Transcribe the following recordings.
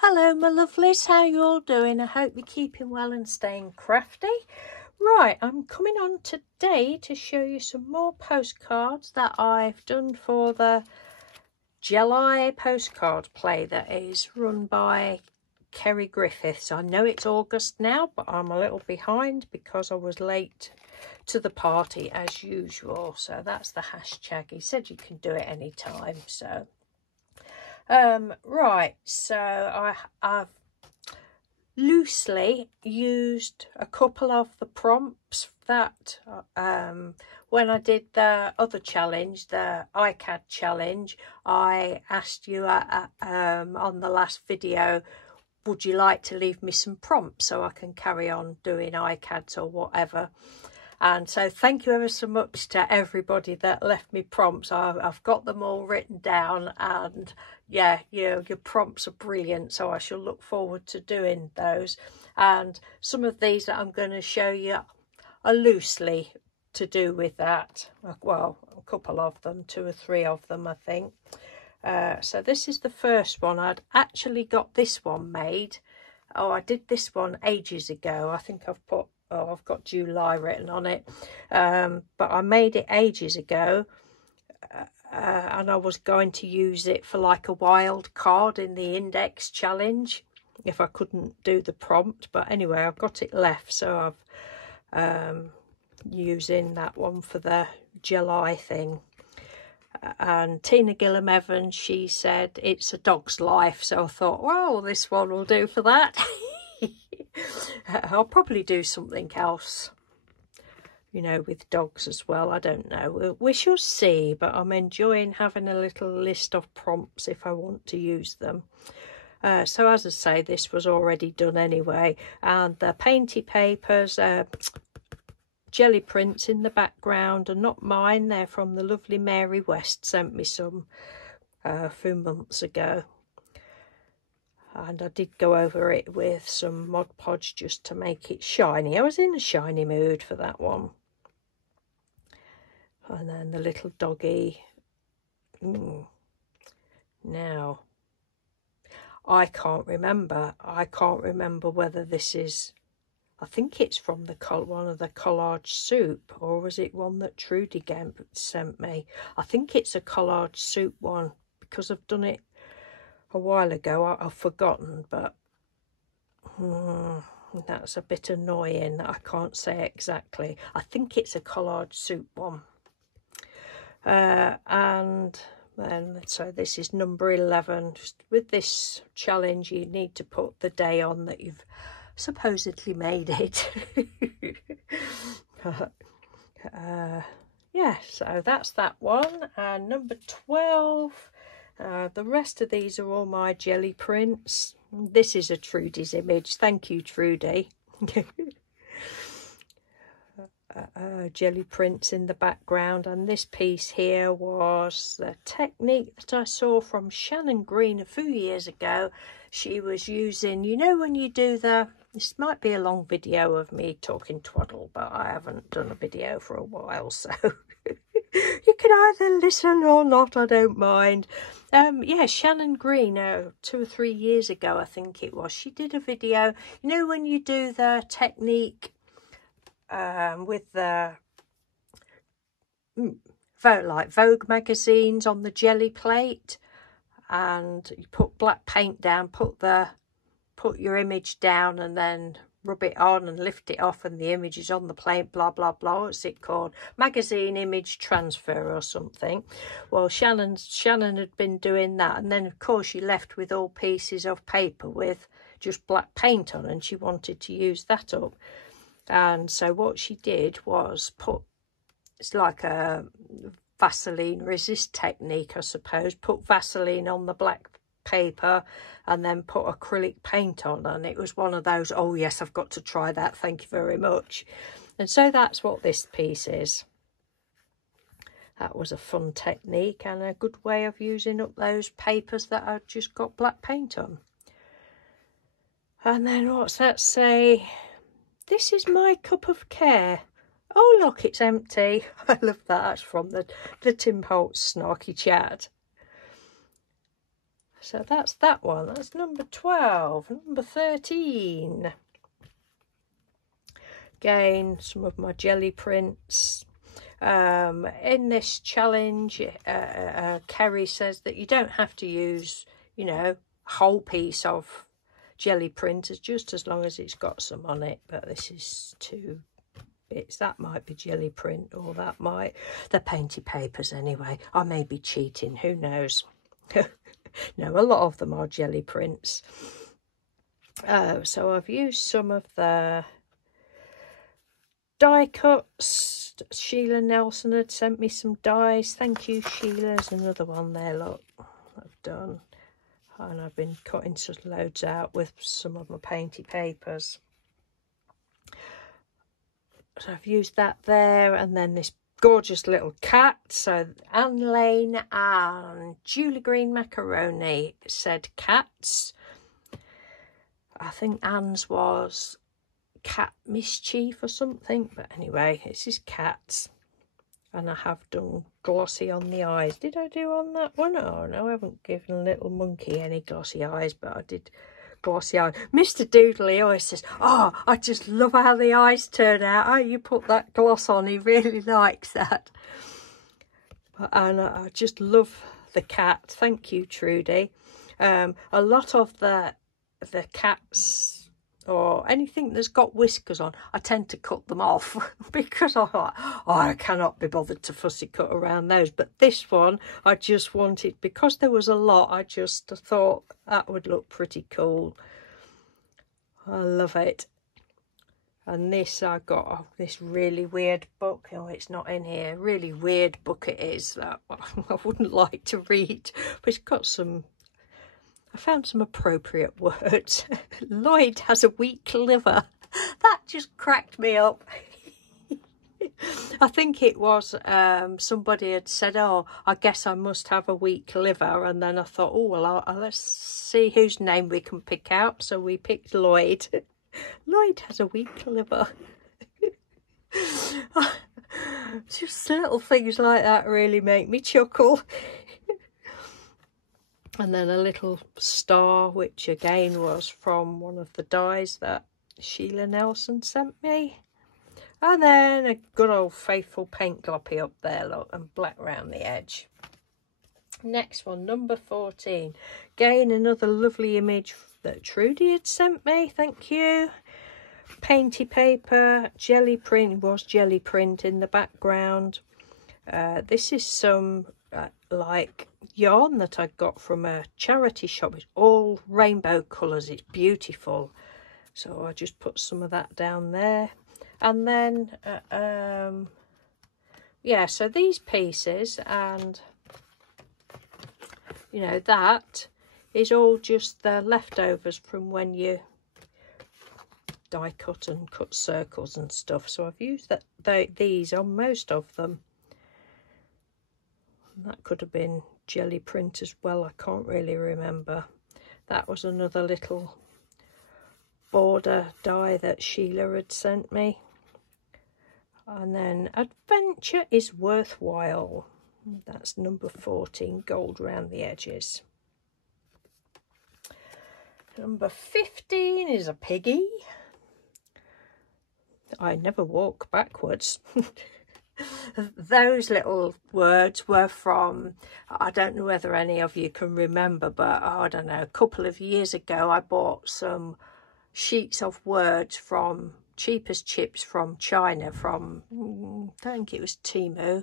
Hello my lovelies, how you all doing? I hope you're keeping well and staying crafty. Right, I'm coming on today to show you some more postcards that I've done for the July postcard play that is run by Kerry Griffiths. I know it's August now, but I'm a little behind because I was late to the party as usual. So that's the hashtag. He said you can do it anytime, so right, so I've loosely used a couple of the prompts that when I did the other challenge, the iCAD challenge, I asked you on the last video, would you like to leave me some prompts so I can carry on doing iCADs or whatever. And so thank you ever so much to everybody that left me prompts. I've got them all written down, and yeah, your prompts are brilliant, so I shall look forward to doing those. And some of these that I'm going to show you are loosely to do with that. Well, a couple of them, 2 or 3 of them, I think. So this is the first one. I'd actually got this one made. Oh, I did this one ages ago. I think I've put, oh, I've got July written on it, but I made it ages ago, and I was going to use it for like a wild card in the index challenge if I couldn't do the prompt. But anyway, I've got it left, so I've using that one for the July thing. And Tina Gillam Evans, she said it's a dog's life, so I thought, well, this one will do for that. I'll probably do something else, you know, with dogs as well. I don't know. We shall see, but I'm enjoying having a little list of prompts if I want to use them. So as I say, this was already done anyway. And the Painty papers, jelly prints in the background are not mine. They're from the lovely Mary West, sent me some a few months ago. And I did go over it with some Mod Podge just to make it shiny. I was in a shiny mood for that one. And then the little doggy. Now, I can't remember. I can't remember whether this is, I think it's from the one of the collage soup, or was it one that Trudy Gemp sent me? I think it's a collage soup one, because I've done it a while ago. I've forgotten, but that's a bit annoying. I can't say exactly. I think it's a collage soup one. And then, so this is number 11. Just with this challenge, you need to put the day on that you've supposedly made it. Yeah, so that's that one. And number 12. The rest of these are all my jelly prints. This is a Trudy's image. Thank you, Trudy. Jelly prints in the background. And this piece here was the technique that I saw from Shannon Green a few years ago. She was using, you know, when you do this might be a long video of me talking twaddle, but I haven't done a video for a while, so you can either listen or not, I don't mind. Yeah, Shannon Green, 2 or 3 years ago, I think it was, she did a video, you know, when you do the technique with the like Vogue magazines on the jelly plate, and you put black paint down, put your image down, and then rub it on and lift it off, and the image is on the plate, blah blah blah. What's it called? Magazine image transfer or something. Well, Shannon had been doing that, and then of course she left with all pieces of paper with just black paint on, and she wanted to use that up. And so what she did was it's like a Vaseline resist technique, I suppose. Put Vaseline on the black paper and then put acrylic paint on, and it was one of those, oh yes, I've got to try that, thank you very much. And so that's what this piece is. That was a fun technique and a good way of using up those papers that I've just got black paint on. And then what's that say? This is my cup of care. Oh look, it's empty. I love that. That's from the Tim Holtz Snarky Chat. So that's that one. That's number 12. Number 13. Again, some of my jelly prints. In this challenge, Kerry says that you don't have to use, you know, a whole piece of jelly print, just as long as it's got some on it. But this is 2 bits. That might be jelly print, or that might... They're painty papers anyway. I may be cheating, who knows. No, a lot of them are jelly prints. So I've used some of the die cuts. Sheila Nelson had sent me some dies. Thank you, Sheila. There's another one there, look, I've done. And I've been cutting some loads out with some of my painty papers. So I've used that there, and then this gorgeous little cat. So Anne Lane and Julie Green Macaroni said cats. I think Anne's was cat mischief or something, but anyway, this is cats. And I have done glossy on the eyes. Did I do on that one? Oh no, I haven't given little monkey any glossy eyes, but I did glossy eyes. Mr. Doodley always says, oh, I just love how the eyes turn out. Oh, you put that gloss on, he really likes that. And I just love the cat. Thank you, Trudy. A lot of the cats, or anything that's got whiskers on, I tend to cut them off because I thought, oh, I cannot be bothered to fussy cut around those. But this one, I just wanted, because there was a lot, I just thought that would look pretty cool. I love it. And this, I got this really weird book. Oh, it's not in here. Really weird book it is that I wouldn't like to read. But it's got some... I found some appropriate words. Lloyd has a weak liver. That just cracked me up. I think it was somebody had said, oh, I guess I must have a weak liver. And then I thought, oh, well, let's see whose name we can pick out. So we picked Lloyd. Lloyd has a weak liver. Just little things like that really make me chuckle. And then a little star, which again was from one of the dies that Sheila Nelson sent me. And then a good old faithful paint gloppy up there, look, and black round the edge. Next one, number 14. Again, another lovely image that Trudy had sent me. Thank you. Painty paper, jelly print, was jelly print in the background. This is some like yarn that I got from a charity shop. It's all rainbow colours. It's beautiful. So I just put some of that down there. And then, yeah, so these pieces and, you know, that is all just the leftovers from when you die cut and cut circles and stuff. So I've used these on most of them. That could have been jelly print as well. I can't really remember. That was another little border die that Sheila had sent me. And then Adventure is Worthwhile. That's number 14, gold round the edges. Number 15 is a piggy. I never walk backwards. Those little words were from, I don't know whether any of you can remember, but I don't know, a couple of years ago I bought some sheets of words from cheap as chips from China, from, I think it was Temu.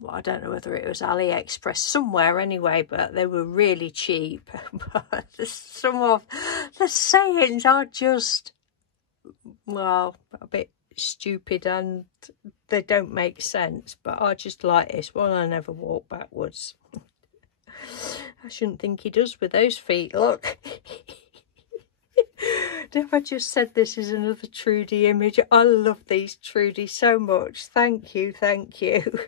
Well, I don't know whether it was AliExpress, somewhere anyway, but they were really cheap. But some of the sayings are just, well, a bit stupid and they don't make sense, but I just like this one. I never walk backwards. I shouldn't think he does with those feet, look. If I just said this is another Trudy image. I love these, Trudy, so much. Thank you, thank you.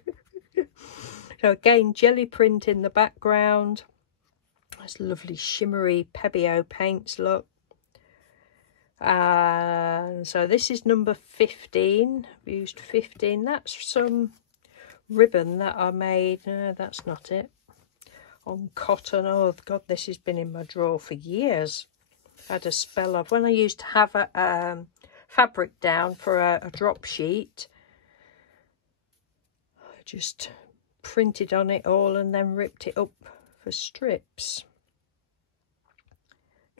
So again, jelly print in the background. That's lovely shimmery Pebeo paints, look. And so this is number 15. I've used 15. That's some ribbon that I made. No, that's not it. on cotton. Oh God, this has been in my drawer for years. I had a spell of when I used to have a fabric down for a drop sheet. I just printed on it all and then ripped it up for strips.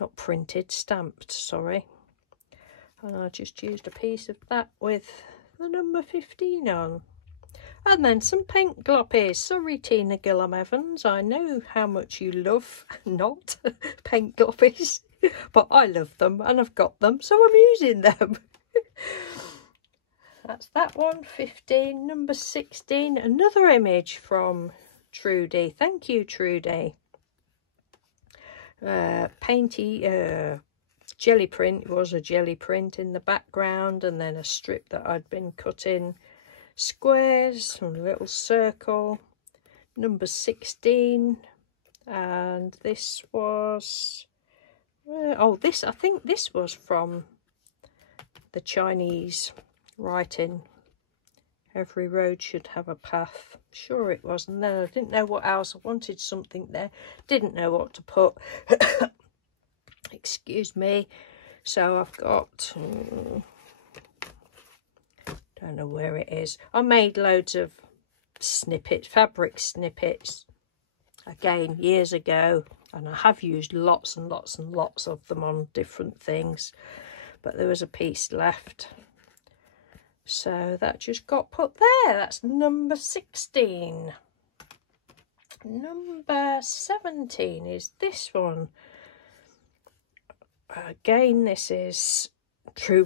Not printed, stamped, sorry. And I just used a piece of that with the number 15 on. And then some paint gloppies. Sorry, Tina Gillam Evans, I know how much you love not paint gloppies, but I love them and I've got them, so I'm using them. That's that one, 15. Number 16, another image from Trudy. Thank you, Trudy. Painty jelly print. It was a jelly print in the background, and then a strip that I'd been cutting squares and a little circle. Number 16. And this was oh, this, I think this was from the Chinese writing, every road should have a path. Sure it was. And then I didn't know what else. I wanted something there, didn't know what to put. Excuse me. So I've got don't know where it is. I made loads of snippets, fabric snippets, again years ago, and I have used lots and lots and lots of them on different things, but there was a piece left, so that just got put there. That's number 16. Number 17 is this one. Again, this is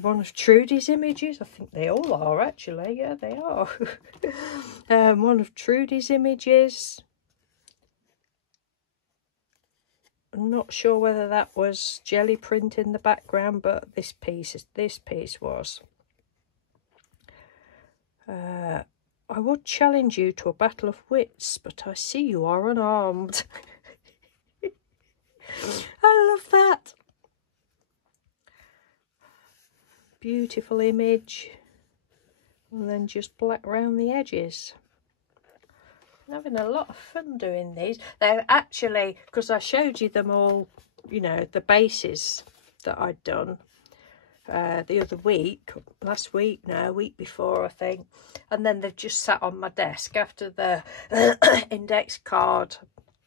one of Trudy's images. I think they all are, actually. Yeah, they are. One of Trudy's images. I'm not sure whether that was jelly print in the background, but this piece was. I would challenge you to a battle of wits, but I see you are unarmed. I love that. Beautiful image, and then just black round the edges. I'm having a lot of fun doing these. They're actually, because I showed you them all, you know, the bases that I'd done the other week, last week, no, week before I think, and then they've just sat on my desk after the index card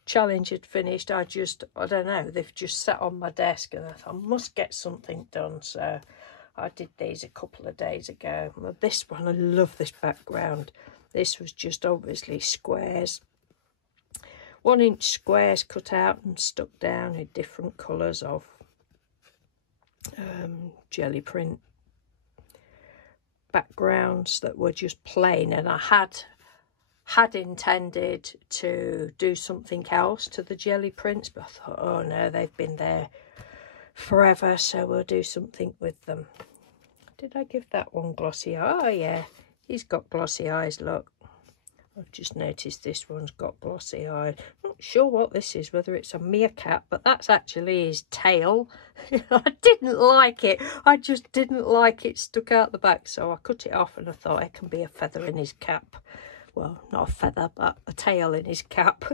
challenge had finished. I don't know, they've just sat on my desk, and I thought I must get something done, so I did these a couple of days ago. Well, this one, I love this background. This was just obviously squares, 1-inch squares cut out and stuck down in different colours of jelly print backgrounds that were just plain, and I had intended to do something else to the jelly prints, but I thought, oh no, they've been there forever, so we'll do something with them. Did I give that one glossy eye? Oh yeah, he's got glossy eyes, look. I've just noticed this one's got glossy eyes. Not sure what this is, whether it's a meerkat, but that's actually his tail. I didn't like it. I just didn't like it stuck out the back, so I cut it off, and I thought it can be a feather in his cap. Well, not a feather, but a tail in his cap.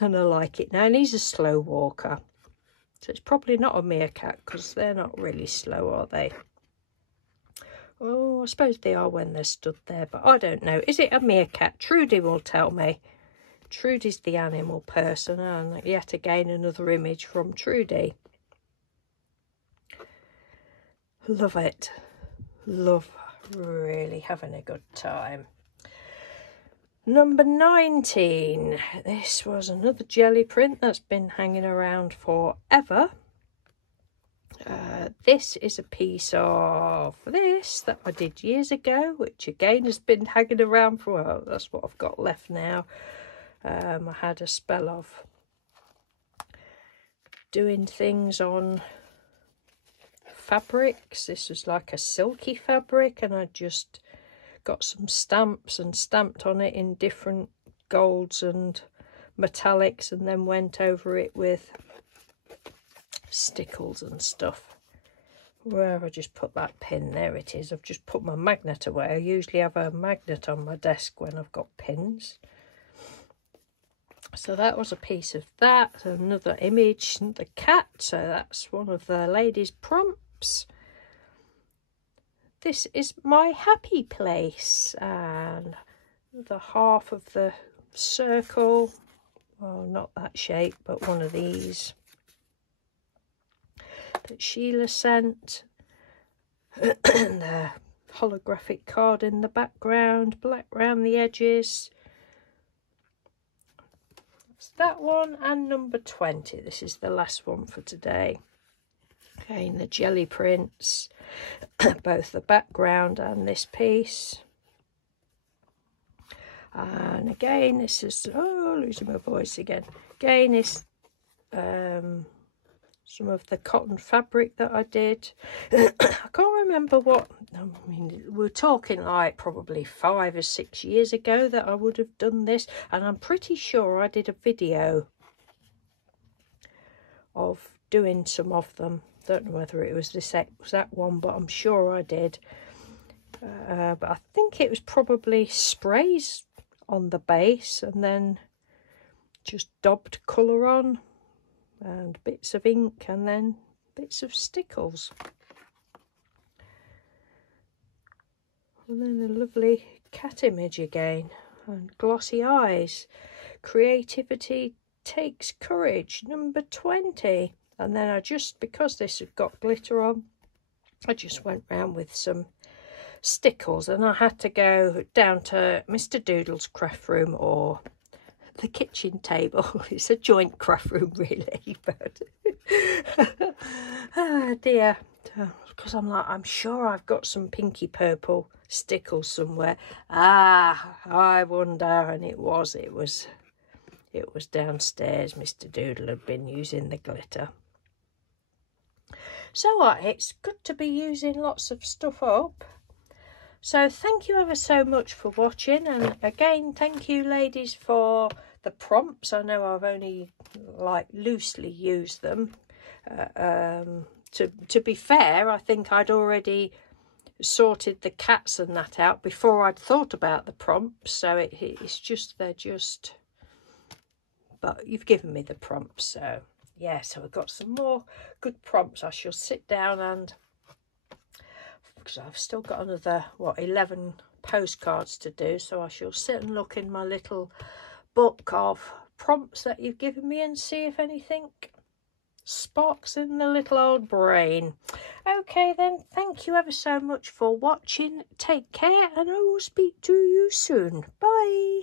And I like it now, and he's a slow walker. So it's probably not a meerkat, because they're not really slow, are they? Oh, I suppose they are when they're stood there, but I don't know. Is it a meerkat? Trudy will tell me. Trudy's the animal person, and yet again another image from Trudy. Love it. Love really having a good time. Number 19. This was another jelly print that's been hanging around forever. This is a piece of this that I did years ago, which again has been hanging around for, well, that's what I've got left now. I had a spell of doing things on fabrics. This was like a silky fabric, and I just got some stamps and stamped on it in different golds and metallics, and then went over it with stickles and stuff. Where have I just put that pin? There it is. I've just put my magnet away. I usually have a magnet on my desk when I've got pins. So that was a piece of that. Another image, the cat. So that's one of the ladies' prompts. This is my happy place, and the half of the circle. Well, not that shape, but one of these that Sheila sent. And the holographic card in the background, black round the edges. That's that one, and number 20. This is the last one for today. Again, the jelly prints, both the background and this piece. And again, this is, oh, losing my voice again. Again, is some of the cotton fabric that I did. I can't remember what, I mean, we're talking like probably 5 or 6 years ago that I would have done this, and I'm pretty sure I did a video of doing some of them. Don't know whether it was this exact one, but I'm sure I did. But I think it was probably sprays on the base and then just daubed colour on and bits of ink and then bits of stickles. And then a lovely cat image again and glossy eyes. Creativity takes courage, number 20. And then I just, because this had got glitter on, I just went round with some stickles, and I had to go down to Mr. Doodle's craft room, or the kitchen table. It's a joint craft room really, but oh dear, because I'm sure I've got some pinky purple stickles somewhere. I wonder, and it was downstairs. Mr. Doodle had been using the glitter. So it's good to be using lots of stuff up. So thank you ever so much for watching, and again thank you ladies for the prompts. I know I've only like loosely used them. To be fair, I think I'd already sorted the cats and that out before I'd thought about the prompts, so it's just, they're just, but you've given me the prompts, so yeah. So I've got some more good prompts. I shall sit down, and because I've still got another, what, 11 postcards to do, so I shall sit and look in my little book of prompts that you've given me and see if anything sparks in the little old brain. Okay then, thank you ever so much for watching. Take care, and I will speak to you soon. Bye.